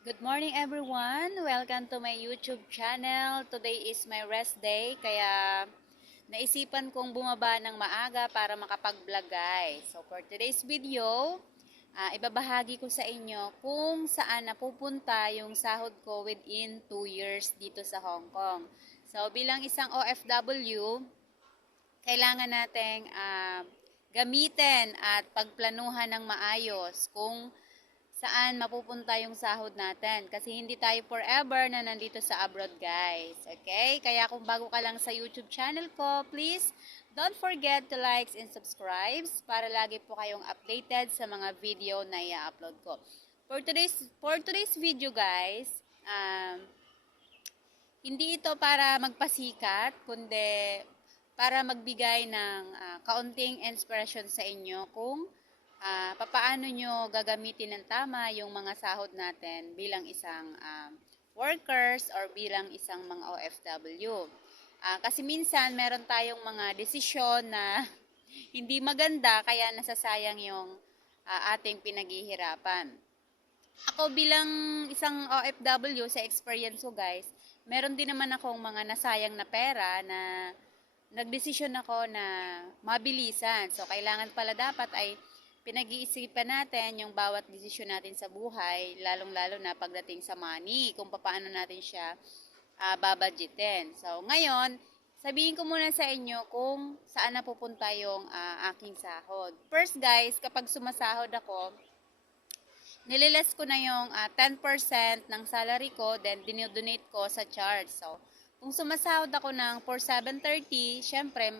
Good morning everyone! Welcome to my YouTube channel. Today is my rest day kaya naisipan kong bumaba ng maaga para makapag-vlog guys. So for today's video, ah, ibabahagi ko sa inyo kung saan napupunta yung sahod ko within 2 years dito sa Hong Kong. So bilang isang OFW, kailangan nating ah, gamitin at pagplanuhan ng maayos kung saan mapupunta yung sahod natin. Kasi hindi tayo forever na nandito sa abroad, guys. Okay? Kaya kung bago ka lang sa YouTube channel ko, please don't forget to like and subscribe para lagi po kayong updated sa mga video na i-upload ko. For today's, for today's video, guys, um, hindi ito para magpasikat, kundi para magbigay ng ah, kaunting inspiration sa inyo kung ah, papaano nyo gagamitin ng tama yung mga sahod natin bilang isang um, workers or bilang isang mga OFW. Ah, kasi minsan meron tayong mga desisyon na hindi maganda kaya nasasayang yung ah, ating pinaghihirapan. Ako bilang isang OFW sa experience ko guys, meron din naman akong mga nasayang na pera na nagdesisyon ako na mabilisan. So kailangan pala dapat ay pinag-iisipan natin yung bawat desisyon natin sa buhay, lalong-lalo na pagdating sa money, kung paano natin siya uh, babadgetin. So, ngayon, sabihin ko muna sa inyo kung saan napupunta yung ah, aking sahod. First guys, kapag sumasahod ako, nililes ko na yung ah, 10% ng salary ko, then dinodonate ko sa charge. So, kung sumasahod ako ng 4,730, syempre,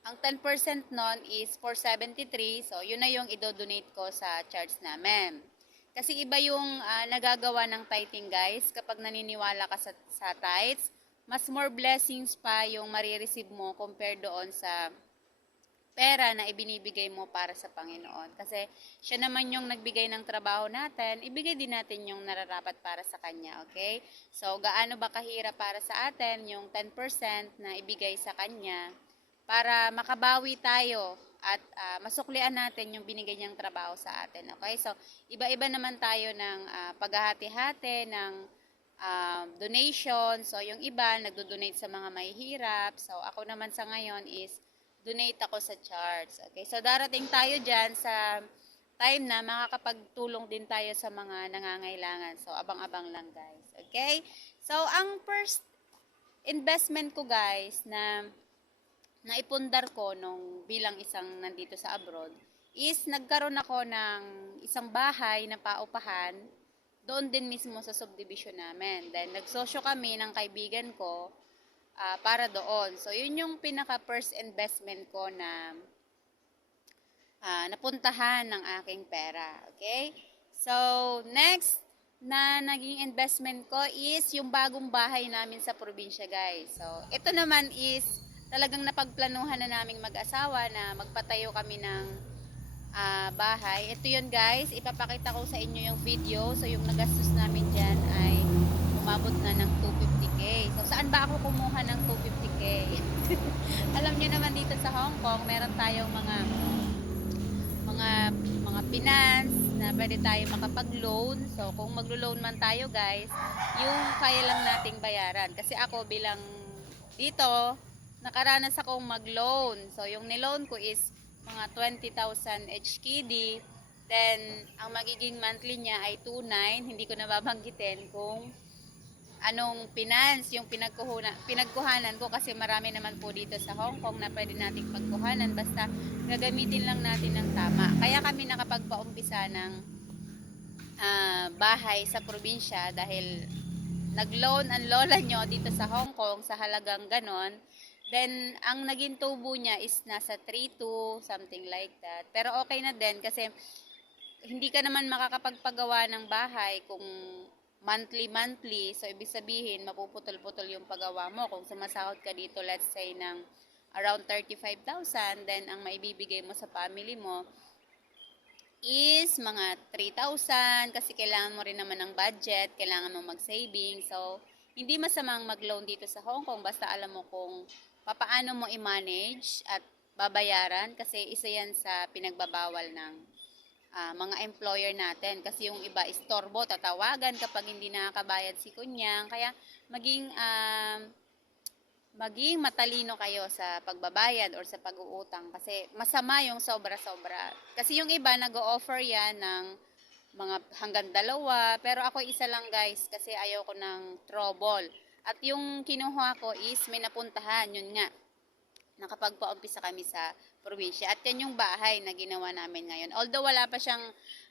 ang 10% nun is 473. So, yun na yung idodonate ko sa charge namin. Kasi iba yung ah, nagagawa ng tithing guys. Kapag naniniwala ka sa, sa tithes, mas more blessings pa yung marireceive mo compared doon sa pera na ibinibigay mo para sa Panginoon. Kasi siya naman yung nagbigay ng trabaho natin, ibigay din natin yung nararapat para sa Kanya, okay? So, gaano ba kahirap para sa atin yung 10% na ibigay sa Kanya para makabawi tayo at ah, masuklian natin yung binigay niyang trabaho sa atin, okay? So, iba-iba naman tayo ng ah, paghahati-hati, ng um, donation. So, yung iba, nagdo-donate sa mga mahihirap. So, ako naman sa ngayon is donate ako sa charts. Okay? So, darating tayo dyan sa time na makakapagtulong din tayo sa mga nangangailangan. So, abang-abang lang, guys. Okay? So, ang first investment ko, guys, na naipundar ko nung bilang isang nandito sa abroad is nagkaroon ako ng isang bahay na paupahan doon din mismo sa subdivision namin. Then nagsosyo kami ng kaibigan ko ah, para doon. So yun yung pinaka first investment ko na ah, napuntahan ng aking pera. Okay? So next na naging investment ko is yung bagong bahay namin sa probinsya guys. So ito naman is talagang napagplanuhan na naming mag-asawa na magpatayo kami ng ah, bahay. Ito yun guys, ipapakita ko sa inyo yung video. So yung nagastos namin dyan ay umabot na ng 250k. So saan ba ako kumuha ng 250k? Alam niyo naman dito sa Hong Kong, meron tayong mga mga mga finance na pwede tayo makapag-loan. So kung maglo-loan man tayo guys, yung kaya lang nating bayaran. Kasi ako bilang dito, nakaranas akong mag-loan. So, yung niloan ko is mga 20,000 HKD. Then, ang magiging monthly niya ay 2.9. Hindi ko nababanggitin kung anong finance yung pinagkuhuna, pinagkuhanan ko kasi marami naman po dito sa Hong Kong na pwede nating pagkuhanan basta gagamitin lang natin ng tama. Kaya kami nakapagpaumpisa ng ah, bahay sa probinsya dahil nag-loan ang lola nyo dito sa Hong Kong sa halagang ganon. Then, ang naging tubo niya is nasa 3-2, something like that. Pero okay na din kasi hindi ka naman makakapagpagawa ng bahay kung monthly-monthly. So, ibig sabihin, mapuputol-putol yung pagawa mo. Kung sumasahod ka dito, let's say, ng around 35,000, then ang maibibigay mo sa family mo is mga 3,000 kasi kailangan mo rin naman ng budget, kailangan mo mag-saving. So, hindi masamang mag-loan dito sa Hong Kong basta alam mo kung papaano mo i-manage at babayaran kasi isa yan sa pinagbabawal ng ah, mga employer natin. Kasi yung iba istorbo, tatawagan kapag hindi nakakabayad si kunyang. Kaya maging um, maging matalino kayo sa pagbabayad or sa pag-uutang kasi masama yung sobra-sobra. Kasi yung iba nag-o-offer yan ng mga hanggang dalawa, pero ako isa lang guys kasi ayaw ko ng trouble. At yung kinuha ko is may napuntahan, yun nga. Nakapagpa-umpisa kami sa probinsya. At yan yung bahay na ginawa namin ngayon. Although wala pa siyang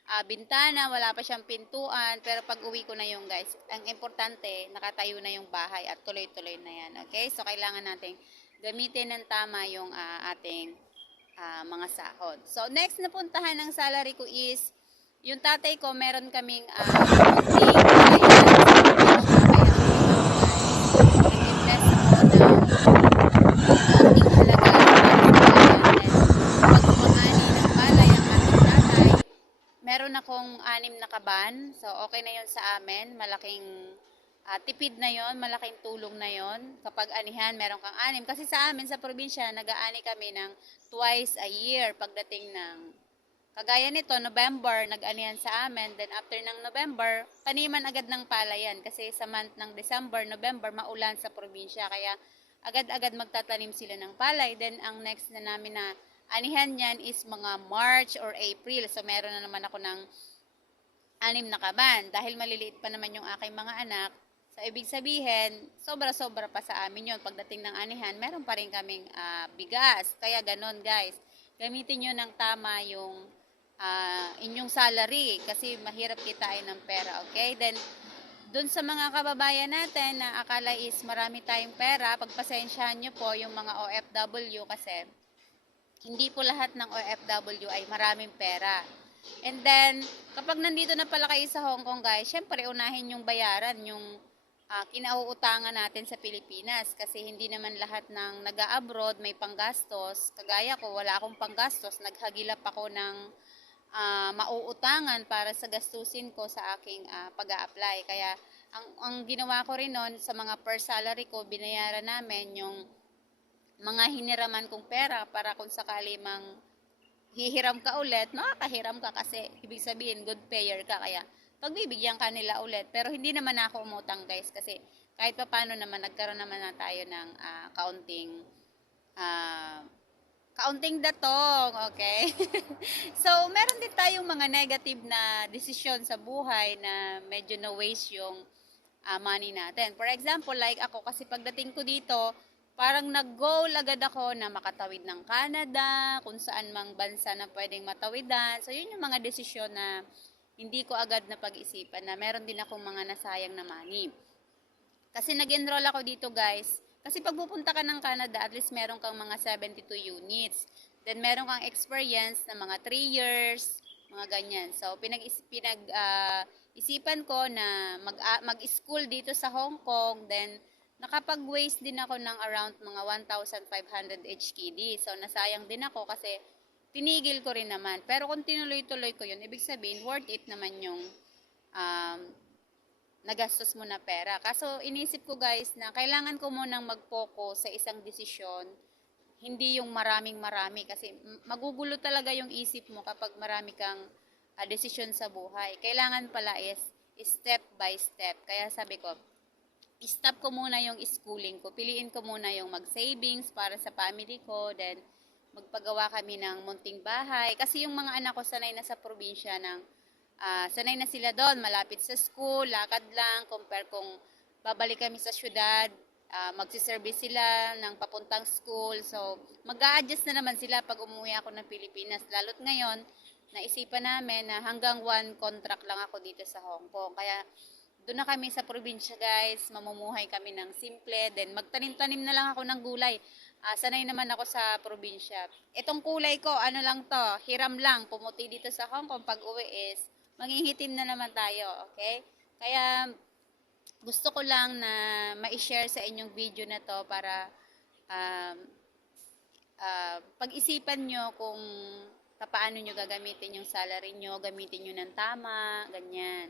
ah, bintana, wala pa siyang pintuan, pero pag uwi ko na yung guys, ang importante, nakatayo na yung bahay at tuloy-tuloy na yan. Okay? So, kailangan nating gamitin ng tama yung ah, ating ah, mga sahod. So, next na puntahan ng salary ko is, yung tatay ko, meron kaming uh, konting invest ako ng konting halaga pag kumani ng palay ang ating tatay, meron akong anim na kaban. So, okay na yon sa amin. Malaking ah, tipid na yon, malaking tulong na yon. Kapag anihan, meron kang anim. Kasi sa amin, sa probinsya, nag-aani kami ng twice a year pagdating ng Kagaya nito, November, nag-anihan sa amin. Then after ng November, taniman agad ng palayan. Kasi sa month ng December, November, maulan sa probinsya. Kaya agad-agad magtatanim sila ng palay. Then ang next na namin na anihan yan is mga March or April. So meron na naman ako ng anim na kaban. Dahil maliliit pa naman yung aking mga anak, so ibig sabihin, sobra-sobra pa sa amin yun. Pagdating ng anihan, meron pa rin kaming ah, bigas. Kaya ganon guys. Gamitin nyo ng tama yung ah, inyong salary kasi mahirap kitain ng pera, okay? Then, dun sa mga kababayan natin na akala is marami tayong pera, pagpasensyahan nyo po yung mga OFW kasi hindi po lahat ng OFW ay maraming pera. And then, kapag nandito na pala kayo sa Hong Kong guys, syempre unahin yung bayaran, yung ah, kinauutangan natin sa Pilipinas kasi hindi naman lahat ng nag-abroad may panggastos. Kagaya ko, wala akong panggastos. Naghagilap ako ng ah, mauutangan para sa gastusin ko sa aking ah, pag apply Kaya ang, ang ginawa ko rin noon sa mga per salary ko, binayaran namin yung mga hiniraman kong pera para kung sakali mang hihiram ka ulit, makakahiram ka kasi ibig sabihin good payer ka kaya pagbibigyan ka nila ulit. Pero hindi naman ako umutang guys kasi kahit pa paano naman nagkaroon naman na tayo ng ah, kaunting ah, kaunting datong, okay? so, meron din tayong mga negative na desisyon sa buhay na medyo na-waste yung ah, money natin. For example, like ako, kasi pagdating ko dito, parang nag-goal agad ako na makatawid ng Canada, kung saan mang bansa na pwedeng matawidan. So, yun yung mga desisyon na hindi ko agad na pag-isipan na meron din akong mga nasayang na money. Kasi nag-enroll ako dito guys. Kasi pag pupunta ka ng Canada, at least meron kang mga 72 units. Then meron kang experience na mga 3 years, mga ganyan. So pinag pinag ah, isipan ko na mag ah, mag-school dito sa Hong Kong, then nakapag-waste din ako ng around mga 1,500 HKD. So nasayang din ako kasi tinigil ko rin naman. Pero kung tinuloy-tuloy ko yun, ibig sabihin worth it naman yung um, nagastos mo na pera. Kaso inisip ko guys na kailangan ko munang mag-focus sa isang desisyon, hindi yung maraming marami kasi magugulo talaga yung isip mo kapag marami kang ah, desisyon sa buhay. Kailangan pala is step by step. Kaya sabi ko, stop ko muna yung schooling ko. Piliin ko muna yung mag-savings para sa family ko. Then, magpagawa kami ng munting bahay. Kasi yung mga anak ko sanay na sa probinsya ng ah, sanay na sila doon, malapit sa school, lakad lang, compare kung babalik kami sa syudad, ah, magsiservice sila ng papuntang school. So, mag adjust na naman sila pag umuwi ako ng Pilipinas. Lalo't ngayon, naisipan namin na hanggang one contract lang ako dito sa Hong Kong. Kaya, doon na kami sa probinsya guys, mamumuhay kami ng simple, then magtanim-tanim na lang ako ng gulay. Ah, sanay naman ako sa probinsya. Itong kulay ko, ano lang to, hiram lang, pumuti dito sa Hong Kong, pag uwi is, manghihitim na naman tayo, okay? Kaya, gusto ko lang na ma-share sa inyong video na to para um, ah, pag-isipan nyo kung paano nyo gagamitin yung salary nyo, gamitin nyo ng tama, ganyan.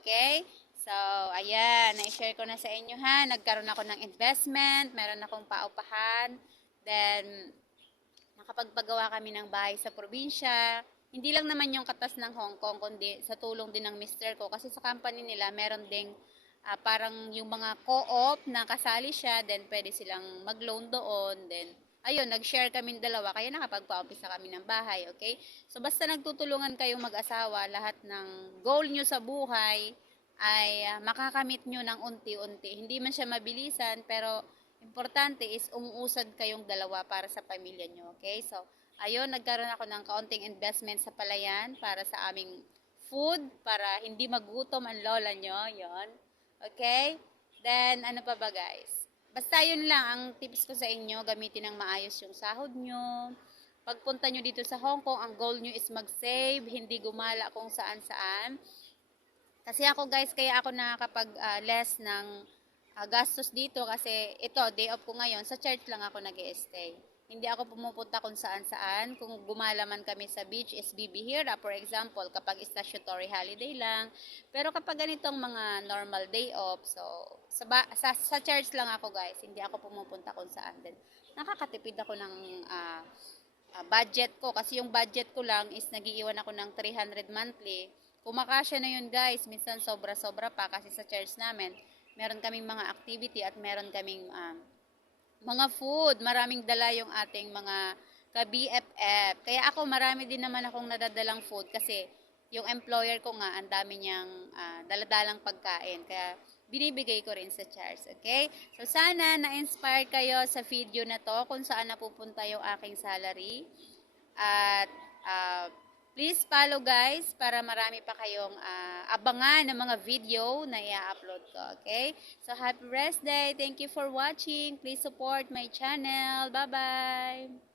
Okay? So, ayan, na-share ko na sa inyo ha. Nagkaroon ako ng investment, meron akong paupahan, then nakapagpagawa kami ng bahay sa probinsya. hindi lang naman yung katas ng Hong Kong, kundi sa tulong din ng mister ko. Kasi sa company nila, meron ding ah, parang yung mga co-op na kasali siya, then pwede silang mag-loan doon, then ayun, nag-share kami dalawa, kaya nakapagpa-umpisa kami ng bahay, okay? So, basta nagtutulungan kayong mag-asawa, lahat ng goal nyo sa buhay ay ah, makakamit nyo ng unti-unti. Hindi man siya mabilisan, pero importante is umuusad kayong dalawa para sa pamilya nyo, okay? So, ayun, nagkaroon ako ng kaunting investment sa palayan para sa aming food, para hindi magutom ang lola nyo, yon Okay? Then, ano pa ba guys? Basta yun lang, ang tips ko sa inyo, gamitin ng maayos yung sahod nyo. Pagpunta nyo dito sa Hong Kong, ang goal nyo is mag-save, hindi gumala kung saan-saan. Kasi ako guys, kaya ako nakakapag ah, less ng ah, gastos dito kasi ito, day off ko ngayon, sa church lang ako nag stay Hindi ako pumupunta kung saan-saan. Kung gumalaman kami sa beach, SBB here, for example, kapag statutory holiday lang. Pero kapag ganitong mga normal day off, so sa, ba- sa, sa church lang ako guys, hindi ako pumupunta kung saan din. Nakakatipid ako ng ah, ah, budget ko kasi yung budget ko lang is nagiiwan ako ng 300 monthly. Kumakasya na yun guys, minsan sobra-sobra pa kasi sa church namin, meron kaming mga activity at meron kaming um, mga food. Maraming dala yung ating mga ka-BFF. Kaya ako marami din naman akong nadadalang food kasi yung employer ko nga, ang dami niyang ah, daladalang pagkain. Kaya binibigay ko rin sa church. Okay? So sana na-inspire kayo sa video na to kung saan napupunta yung aking salary. At ah, please follow guys para marami pa kayong ah, abangan ng mga video na i-upload ko. Okay? So happy rest day. Thank you for watching. Please support my channel. Bye-bye.